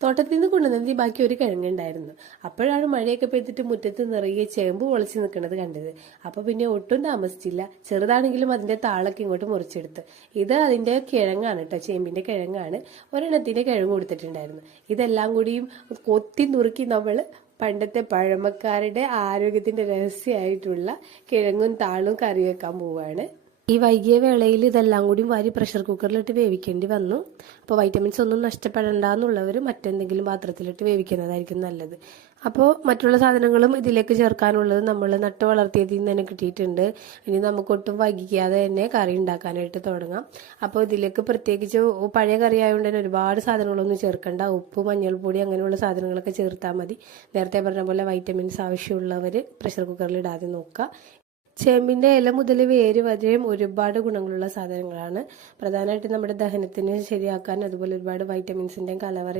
തോട്ടത്തിൽ നിന്ന് കൊണ്ടുവന്നത് ബാക്കി ഒരു കിഴങ്ങുണ്ടായിരുന്നു. അപ്പോഴാണ് മഴയൊക്കെ പെയ്തിട്ട് മുറ്റത്ത് നിറയെ ചേമ്പ് പൊളിച്ച് നിൽക്കുന്നത് കണ്ടത്. അപ്പൊ പിന്നെ ഒട്ടും താമസിച്ചില്ല, ചെറുതാണെങ്കിലും അതിന്റെ താളൊക്കെ ഇങ്ങോട്ട് മുറിച്ചെടുത്ത്. ഇത് അതിന്റെ കിഴങ്ങാണ് കേട്ടോ, ചേമ്പിന്റെ കിഴങ്ങാണ്. ഒരെണ്ണത്തിന്റെ കിഴങ്ങ് കൊടുത്തിട്ടുണ്ടായിരുന്നു. ഇതെല്ലാം കൂടിയും കൊത്തി നുറുക്കി നമ്മൾ പണ്ടത്തെ പഴമക്കാരുടെ ആരോഗ്യത്തിന്റെ രഹസ്യമായിട്ടുള്ള കിഴങ്ങും താളും കറി വെക്കാൻ പോവുകയാണ്. ഈ വൈകിയ വേളയിൽ ഇതെല്ലാം കൂടി വാരി പ്രഷർ കുക്കറിലിട്ട് വേവിക്കേണ്ടി വന്നു. അപ്പോൾ വൈറ്റമിൻസ് ഒന്നും നഷ്ടപ്പെടണ്ടെന്നുള്ളവർ മറ്റെന്തെങ്കിലും പാത്രത്തിലിട്ട് വേവിക്കുന്നതായിരിക്കും നല്ലത്. അപ്പോൾ മറ്റുള്ള സാധനങ്ങളും ഇതിലേക്ക് ചേർക്കാനുള്ളത് നമ്മൾ നട്ട് വളർത്തിയതിൽ നിന്ന് തന്നെ കിട്ടിയിട്ടുണ്ട്. ഇനി നമുക്കൊട്ടും വൈകിക്കാതെ തന്നെ കറി ഉണ്ടാക്കാനായിട്ട് തുടങ്ങാം. അപ്പോൾ ഇതിലേക്ക് പ്രത്യേകിച്ച് പഴയ കറി ആയതുകൊണ്ട് തന്നെ ഒരുപാട് സാധനങ്ങളൊന്നും ചേർക്കണ്ട. ഉപ്പ്, മഞ്ഞൾപ്പൊടി അങ്ങനെയുള്ള സാധനങ്ങളൊക്കെ ചേർത്താൽ മതി. നേരത്തെ പറഞ്ഞ പോലെ വൈറ്റമിൻസ് ആവശ്യമുള്ളവർ പ്രഷർ കുക്കറിൽ ഇടാതെ നോക്കുക. ചേമ്പിന്റെ ഇല മുതൽ വേര് വരെയും ഒരുപാട് ഗുണങ്ങളുള്ള സാധനങ്ങളാണ്. പ്രധാനമായിട്ടും നമ്മുടെ ദഹനത്തിന് ശരിയാക്കാൻ, അതുപോലെ ഒരുപാട് വൈറ്റമിൻസിന്റെയും കലവറ